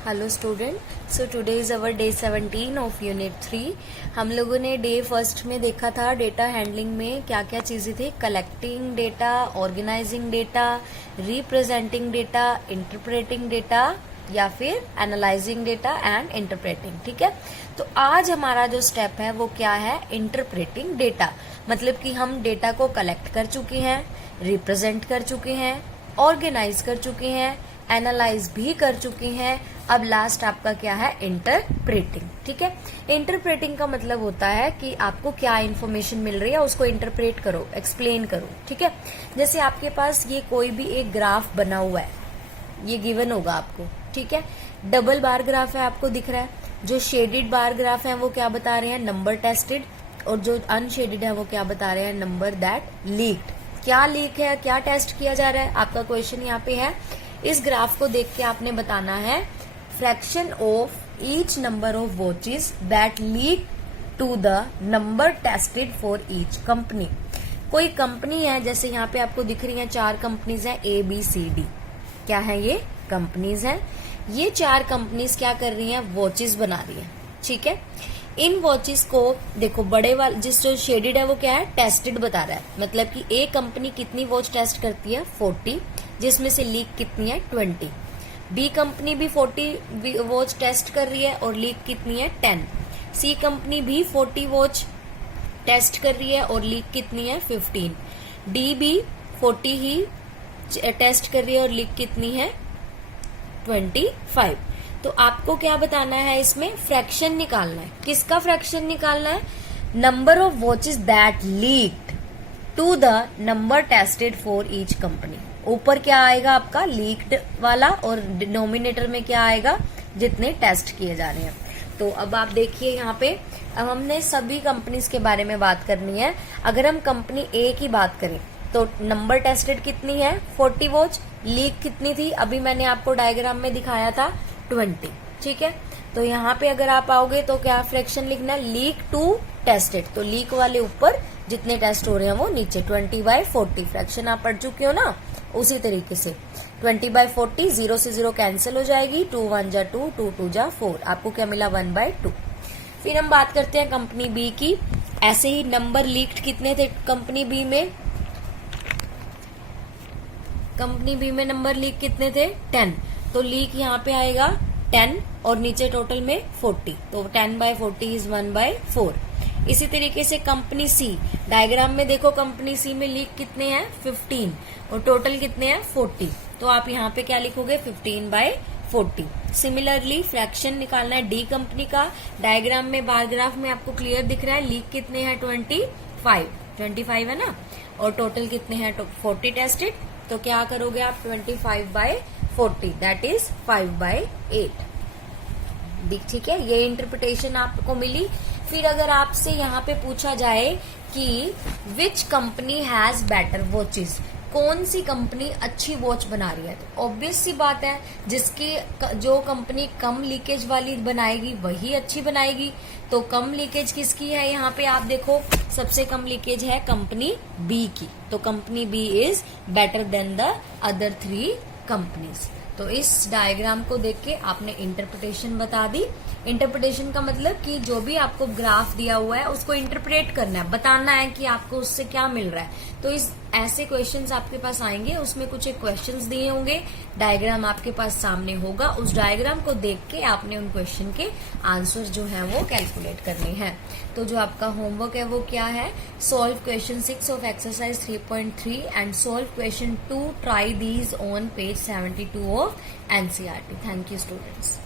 Hello student, so today is our day 17 of unit 3। हम लोगों ने डे फर्स्ट में देखा था डेटा हैंडलिंग में क्या क्या चीजें थी। Collecting data, organising data, representing data, interpreting data या फिर एनालाइजिंग डेटा एंड इंटरप्रेटिंग। ठीक है, तो आज हमारा जो स्टेप है वो क्या है, इंटरप्रेटिंग डेटा। मतलब कि हम डेटा को कलेक्ट कर चुके हैं, रिप्रेजेंट कर चुके हैं, ऑर्गेनाइज कर चुके हैं, एनालाइज भी कर चुके हैं। अब लास्ट आपका क्या है, इंटरप्रेटिंग। ठीक है, इंटरप्रेटिंग का मतलब होता है कि आपको क्या इन्फॉर्मेशन मिल रही है उसको इंटरप्रेट करो, एक्सप्लेन करो। ठीक है, जैसे आपके पास ये कोई भी एक ग्राफ बना हुआ है, ये गिवन होगा आपको। ठीक है, डबल बार ग्राफ है, आपको दिख रहा है। जो शेडेड बार ग्राफ है वो क्या बता रहे हैं, नंबर टेस्टेड, और जो अनशेडेड है वो क्या बता रहे हैं, नंबर दैट लीक्ड। क्या लीक है, क्या टेस्ट किया जा रहा है, आपका क्वेश्चन यहाँ पे है। इस ग्राफ को देख के आपने बताना है fraction of each number of watches that leak to the number tested for each company. कोई कंपनी है, जैसे यहाँ पे आपको दिख रही है 4 कंपनीज हैं, ABCD। क्या है, ये कंपनीज हैं। ये 4 कंपनीज क्या कर रही हैं, वॉचेस बना रही है। ठीक है, इन वॉचेस को देखो, बड़े वाले जिस जो शेडेड है वो क्या है, टेस्टेड बता रहा है। मतलब कि एक कंपनी कितनी वॉच टेस्ट करती है, 40, जिसमें से लीक कितनी है, 20। बी कंपनी भी 40 वॉच टेस्ट कर रही है और लीक कितनी है, 10। सी कंपनी भी 40 वॉच टेस्ट कर रही है और लीक कितनी है, 15। डी भी 40 ही टेस्ट कर रही है और लीक कितनी है, 25। तो आपको क्या बताना है, इसमें फ्रैक्शन निकालना है। किसका फ्रैक्शन निकालना है, number of watches that leaked to the number tested for each company. ऊपर क्या आएगा आपका, लीक्ड वाला, और डिनोमिनेटर में क्या आएगा, जितने टेस्ट किए जा रहे हैं। तो अब आप देखिए यहाँ पे, अब हमने सभी कंपनीज के बारे में बात करनी है। अगर हम कंपनी ए की बात करें तो नंबर टेस्टेड कितनी है, 40 वॉच। लीक कितनी थी, अभी मैंने आपको डायग्राम में दिखाया था, 20। ठीक है, तो यहाँ पे अगर आप आओगे तो क्या फ्रैक्शन लिखना है, लीक टू टेस्टेड। तो लीक वाले ऊपर, जितने टेस्ट हो रहे हैं वो नीचे, 20/40। फ्रैक्शन आप पढ़ चुके हो ना, उसी तरीके से 20/40, 0 से 0 कैंसिल हो जाएगी, 2 1 जा 2, 2 2 जा 4। आपको क्या मिला, 1/2। फिर हम बात करते हैं कंपनी बी की। ऐसे ही नंबर लीक्ड कितने थे कंपनी बी में, कंपनी बी में नंबर लीक कितने थे, 10। तो लीक यहाँ पे आएगा 10 और नीचे टोटल में 40, तो 10/40 इज 1/4। इसी तरीके से कंपनी सी, डायग्राम में देखो, कंपनी सी में लीक कितने हैं, 15, और टोटल कितने हैं, 40। तो आप यहाँ पे क्या लिखोगे, 15/40। सिमिलरली फ्रैक्शन निकालना है डी कंपनी का। डायग्राम में, बार ग्राफ में आपको क्लियर दिख रहा है, लीक कितने हैं, 25 है ना, और टोटल कितने हैं, 40 टेस्टेड। तो क्या करोगे आप, 25/40 दैट इज 5/8। ठीक है, ये इंटरप्रिटेशन आपको मिली। फिर अगर आपसे यहाँ पे पूछा जाए कि which company has better watches, कौन सी कंपनी अच्छी वॉच बना रही है, तो ऑब्वियस सी बात है, जिसकी जो कंपनी कम लीकेज वाली बनाएगी वही अच्छी बनाएगी। तो कम लीकेज किसकी है, यहाँ पे आप देखो, सबसे कम लीकेज है कंपनी बी की। तो company B is better than the other 3 companies. तो इस डायग्राम को देख के आपने इंटरप्रिटेशन बता दी। इंटरप्रिटेशन का मतलब कि जो भी आपको ग्राफ दिया हुआ है उसको इंटरप्रेट करना है, बताना है कि आपको उससे क्या मिल रहा है। तो इस ऐसे क्वेश्चंस आपके पास आएंगे, उसमें कुछ एक क्वेश्चंस दिए होंगे, डायग्राम आपके पास सामने होगा, उस डायग्राम को देख के आपने उन क्वेश्चन के आंसर जो है वो कैलकुलेट करने हैं। तो जो आपका होमवर्क है वो क्या है, solve question 6 of exercise 3.3 and solve question 2, try these on page 72 of NCERT। Thank you students.